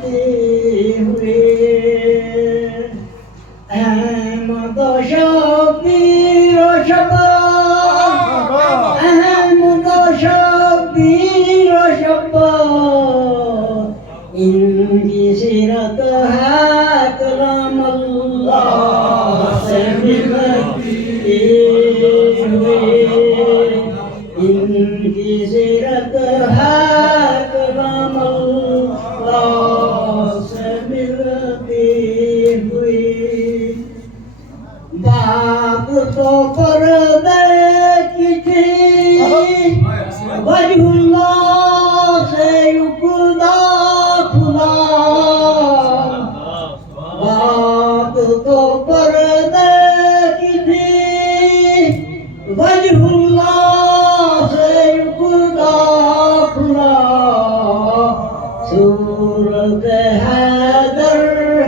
मिलती हुई अहमद शबीर शब्बार अहमद शबीर शब्बार इनकी सीरत है कलाम अल्लाह से मिलती हुई इनकी सीरत है कलाम अल्लाह से मिलती हुई बात तो पर्दे की थी वजहुल्लाह से युक्ता खुला बात तो पर्दे की थी वजहुल्लाह से युक्ता खुला सूरत हैदर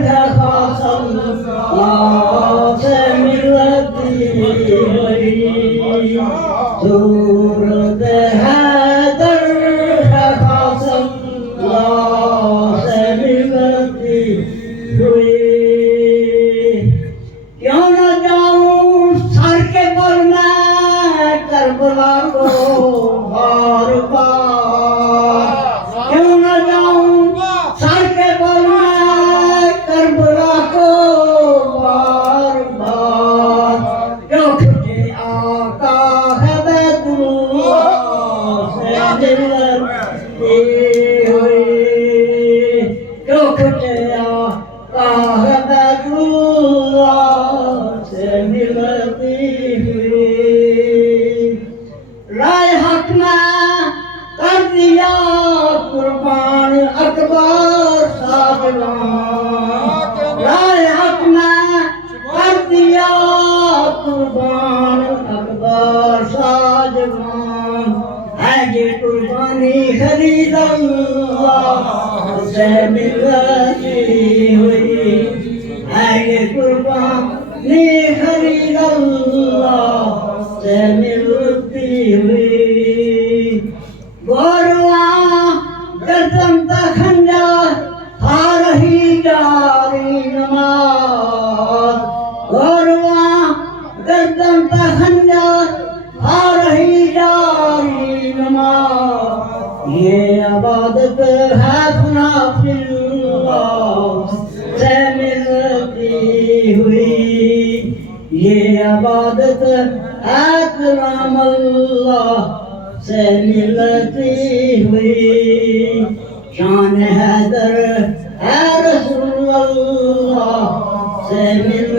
है खास अल्लाह से मिलती हुई सूरत हैदर है खास अल्लाह से मिलती हुई क्यों न जाऊं सर के बल में करबला को बार बार क्यों न जाऊं सर के बल में करबला को बार बार जो खुदे आका है बैतुल्लाह से मिलती हुई जो खुदे आका है बैतुल्लाह से मिलती हुई राय हक में कर दिया कुर्बान अकबर साजवान राय हक में कर दिया कुर्बान अकबर साजवान है ये कुर्बानी खरीद अल्लाह से मिलती हुई है ये कुर्बानी खरीद अल्लाह से मिलती हुई गोरवा गर्दन तखंडा आ रही जारी नमाज गोरवा गर्दन तखंडा आ रही जारी नमाज ये इबादत है खुनाफिल्लाह से मिलती हुई ये इबादत है कलाम अल्लाह से मिलती हुई शान हैदर है रसूल अल्लाह से मिलती